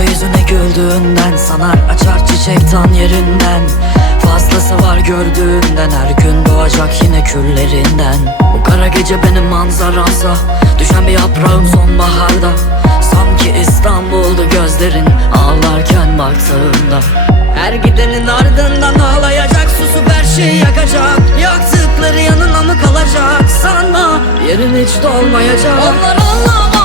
Onca yüzüne güldüğünden Sanar açar çiçektan yerinden. Fazlası var gördüğünden Her gün doğacak yine küllerinden. Bu kara gece benim manzaransa Düşen bir yaprağım sonbaharda. Sanki İstanbul'du gözlerin Ağlarken baktığımda. Her gidenin ardından ağlayacak Susup her şeyi yakacak. Yaktıkları yanına mı kalacak? Sanma yerin hiç dolmayacak. Onlar anlamaz.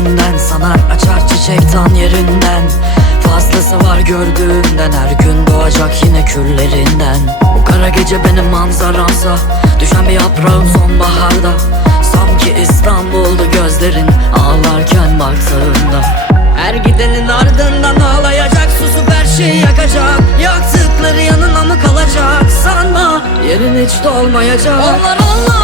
Güldüğünden Sanar açar çiçek tan yerinden. Fazlası var gördüğümden Her gün doğacak yine küllerinden. Bu kara gece benim manzaramsa Düşen bir yaprağım sonbaharda. Sanki İstanbul'du gözlerin Ağlarken baktığımda. Her gidenin ardından ağlayacak Susup her şeyi yakacak. Yaktıkları yanına mı kalacak? Sanma yerin hiç dolmayacak. Onlar onlar